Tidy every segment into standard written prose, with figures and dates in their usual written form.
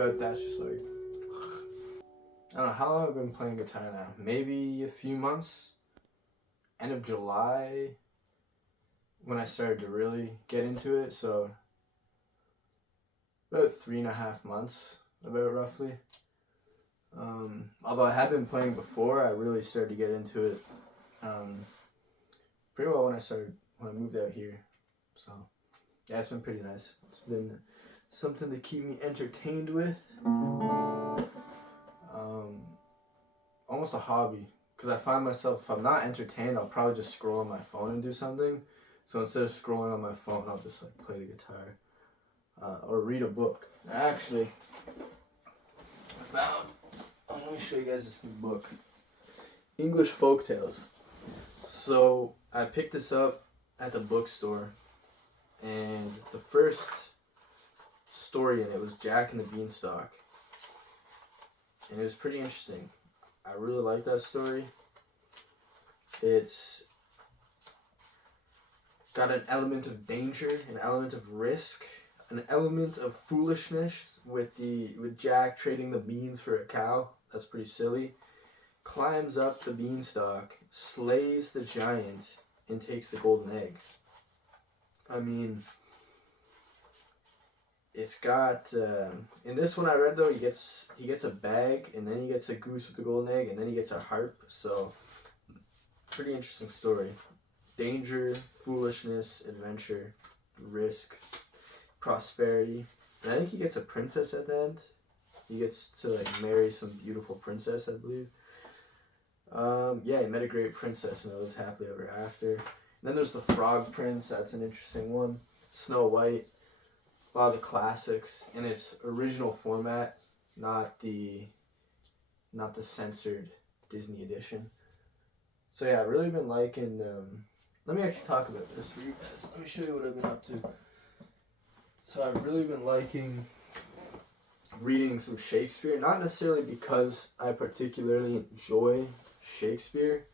about that. It's just like, I don't know how long I've been playing guitar now. Maybe a few months. End of July when I started to really get into it. So about 3.5 months, about roughly. Although I had been playing before, I really started to get into it pretty well when I moved out here. So yeah, it's been pretty nice. It's been something to keep me entertained with. Almost a hobby, because I find myself, if I'm not entertained, I'll probably just scroll on my phone and do something. So instead of scrolling on my phone, I'll just like play the guitar or read a book. Actually, I found. Let me show you guys this new book, English Folktales. So I picked this up at the bookstore, and the first story in it was Jack and the Beanstalk, and it was pretty interesting. I really like that story. It's got an element of danger, an element of risk, an element of foolishness with Jack trading the beans for a cow. That's pretty silly. Climbs up the beanstalk, slays the giant, and takes the golden egg. I mean, it's got in this one I read though, he gets a bag, and then he gets a goose with the golden egg, and then he gets a harp. So pretty interesting story. Danger, foolishness, adventure, risk, prosperity, and I think he gets a princess at the end. He gets to like marry some beautiful princess, I believe. Yeah, he met a great princess and they lived happily ever after. And then there's the Frog Prince. That's an interesting one. Snow White. A lot of the classics in its original format, not the censored Disney edition. So yeah, I've really been liking. Let me actually talk about this for you guys. Let me show you what I've been up to. So I've really been liking reading some Shakespeare, not necessarily because I particularly enjoy Shakespeare,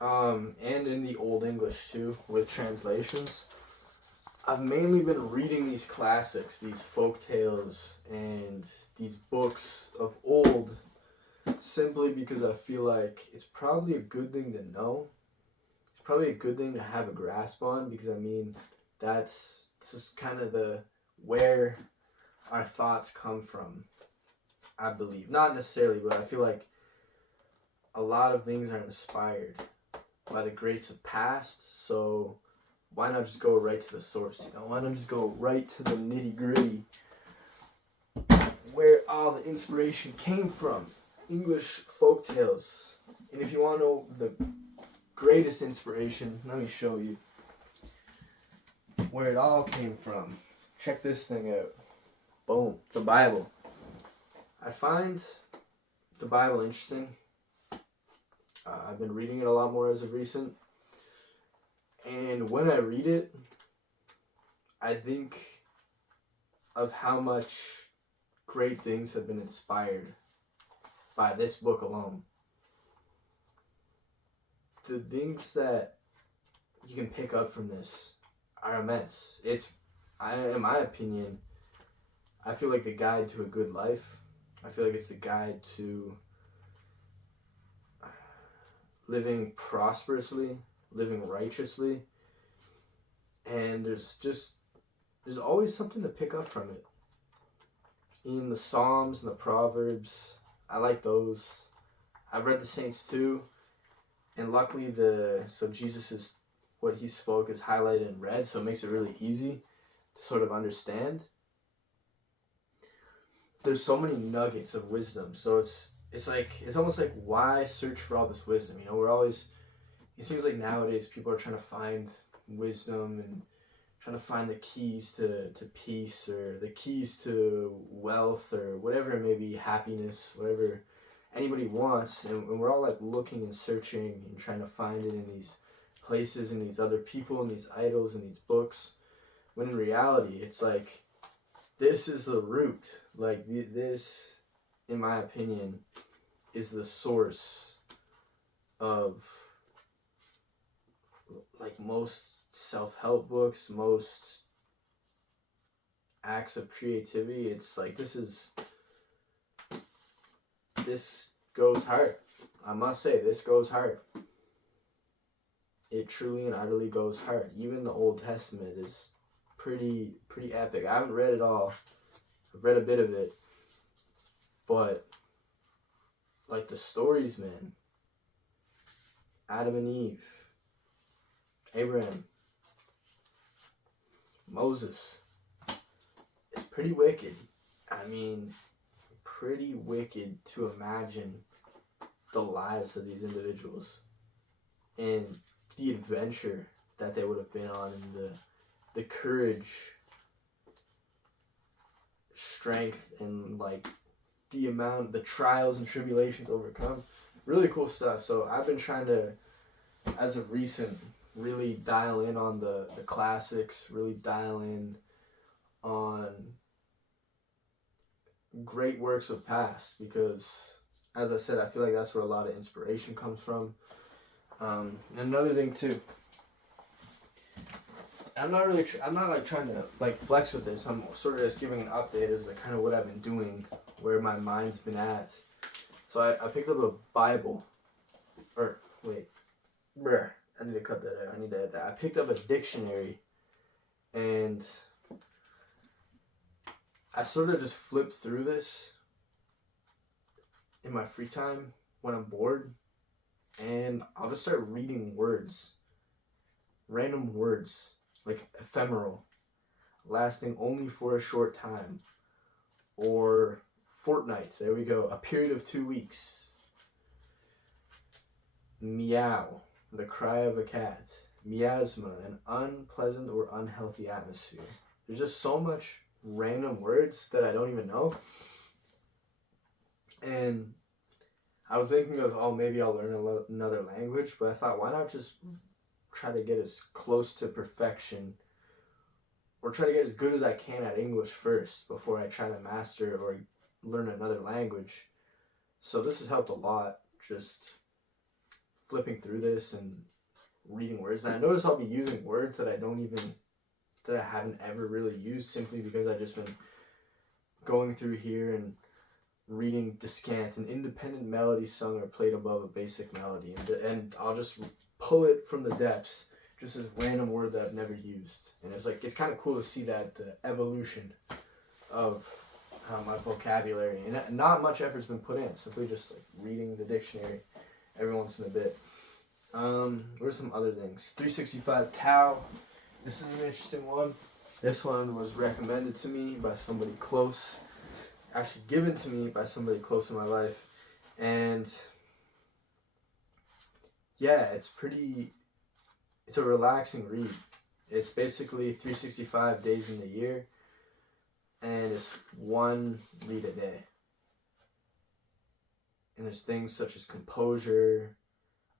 and in the Old English too, with translations. I've mainly been reading these classics, these folk tales, and these books of old, simply because I feel like it's probably a good thing to know. It's probably a good thing to have a grasp on, because I mean, that's just kind of where our thoughts come from, I believe. Not necessarily, but I feel like a lot of things are inspired by the greats of past, so why not just go right to the source, Why not just go right to the nitty-gritty, where all the inspiration came from? English folktales. And if you want to know the greatest inspiration, let me show you where it all came from. Check this thing out. Boom. The Bible. I find the Bible interesting. I've been reading it a lot more as of recent. And when I read it, I think of how much great things have been inspired by this book alone. The things that you can pick up from this are immense. In my opinion, I feel like the guide to a good life. I feel like it's the guide to living prosperously, living righteously, and there's always something to pick up from it. In the Psalms and the Proverbs, I like those. I've read the Saints too, and luckily Jesus' what he spoke is highlighted in red, so it makes it really easy to sort of understand. There's so many nuggets of wisdom, so it's almost like, why search for all this wisdom? It seems like nowadays people are trying to find wisdom and trying to find the keys to peace, or the keys to wealth, or whatever it may be, happiness, whatever anybody wants, and we're all like looking and searching and trying to find it in these places, in these other people, in these idols, in these books, when in reality it's like, this is the root. Like, this, in my opinion, is the source of like most self-help books, most acts of creativity, it's like this goes hard. I must say, this goes hard. It truly and utterly goes hard. Even the Old Testament is pretty epic. I haven't read it all. I've read a bit of it. But like the stories, man. Adam and Eve, Abraham, Moses. It's pretty wicked. I mean, pretty wicked to imagine the lives of these individuals and the adventure that they would have been on, and the courage, strength, and like the trials and tribulations overcome. Really cool stuff. So I've been trying to, as of recent, really dial in on the classics, really dial in on great works of past, because as I said, I feel like that's where a lot of inspiration comes from. And another thing too, I'm not like trying to like flex with this. I'm sort of just giving an update as like kind of what I've been doing, where my mind's been at. So I picked up a Bible, or wait, I need to cut that out. I need to add that. I picked up a dictionary, and I sort of just flipped through this in my free time when I'm bored, and I'll just start reading words, random words, like ephemeral, lasting only for a short time, or fortnight. There we go. A period of 2 weeks. Meow, the cry of a cat. Miasma, an unpleasant or unhealthy atmosphere. There's just so much random words that I don't even know. And I was thinking of, maybe I'll learn another language, but I thought, why not just try to get as close to perfection, or try to get as good as I can at English first before I try to master or learn another language. So this has helped a lot, just flipping through this and reading words. And I notice I'll be using words that I haven't ever really used, simply because I've just been going through here and reading descant, an independent melody sung or played above a basic melody, and I'll just pull it from the depths, just this random word that I've never used. And it's kind of cool to see that the evolution of my vocabulary, and not much effort's been put in, simply just like reading the dictionary every once in a bit. What are some other things? 365 Tao. This is an interesting one. This one was recommended to me by somebody close, actually given to me by somebody close in my life, and yeah, it's a relaxing read. It's basically 365 days in the year, and it's one read a day. And there's things such as composure,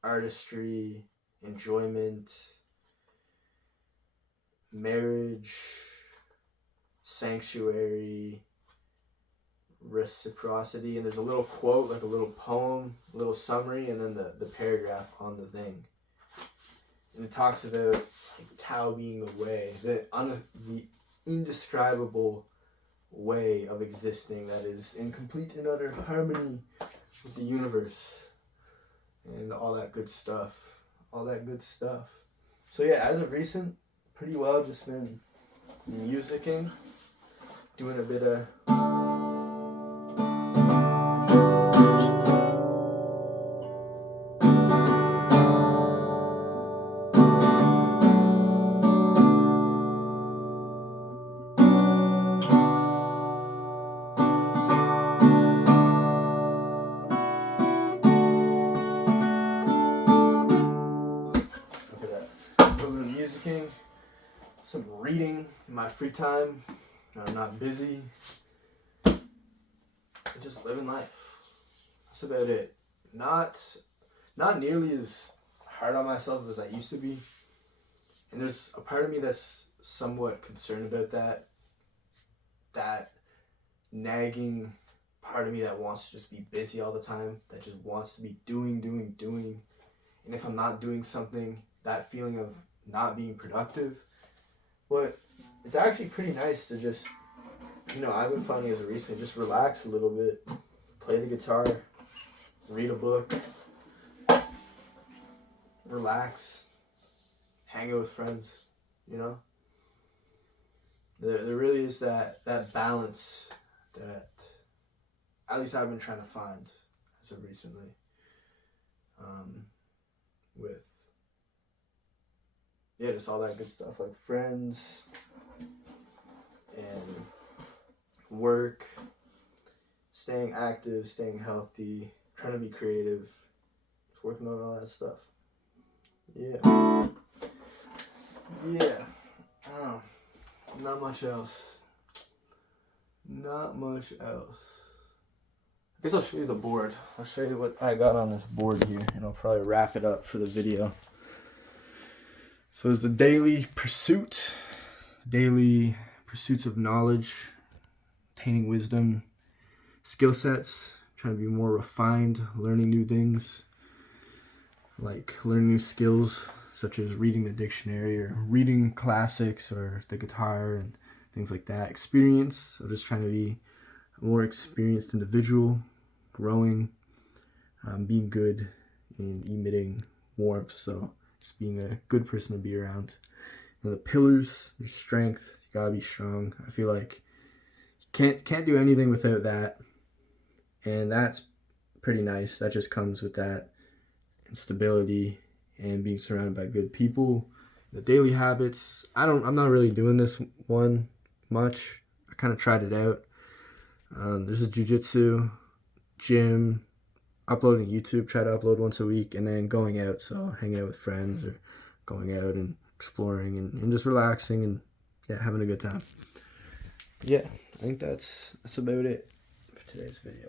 artistry, enjoyment, marriage, sanctuary, reciprocity, and there's a little quote, like a little poem, a little summary, and then the paragraph on the thing. And it talks about like Tao being the way, the indescribable way of existing that is in complete and utter harmony with the universe, and all that good stuff. So yeah, as of recent, pretty well just been musicking, doing a bit of musicking, some reading in my free time. I'm not busy. Just living life. That's about it. Not nearly as hard on myself as I used to be. And there's a part of me that's somewhat concerned about that. That nagging part of me that wants to just be busy all the time. That just wants to be doing. And if I'm not doing something, that feeling of not being productive. But it's actually pretty nice to just you know, I've been finding as of recently, just relax a little bit, play the guitar, read a book, relax, hang out with friends, you know? There really is that balance that at least I've been trying to find as of recently, with, yeah, just all that good stuff, like friends and work, staying active, staying healthy, trying to be creative, just working on all that stuff. Yeah. Not much else. Not much else. I guess I'll show you the board. I'll show you what I got on this board here, and I'll probably wrap it up for the video. So it's the daily pursuits of knowledge, attaining wisdom, skill sets, trying to be more refined, learning new things, like learning new skills such as reading the dictionary or reading classics or the guitar and things like that. Experience, so just trying to be a more experienced individual, growing, being good, and emitting warmth, so just being a good person to be around. And the pillars, your strength, you gotta be strong. I feel like you can't do anything without that, and that's pretty nice. That just comes with that stability and being surrounded by good people. The daily habits, I'm not really doing this one much. I kind of tried it out. There's a jiu-jitsu, gym, uploading YouTube, try to upload once a week, and then going out, so hanging out with friends or going out and exploring and just relaxing and having a good time. Yeah, I think that's about it for today's video.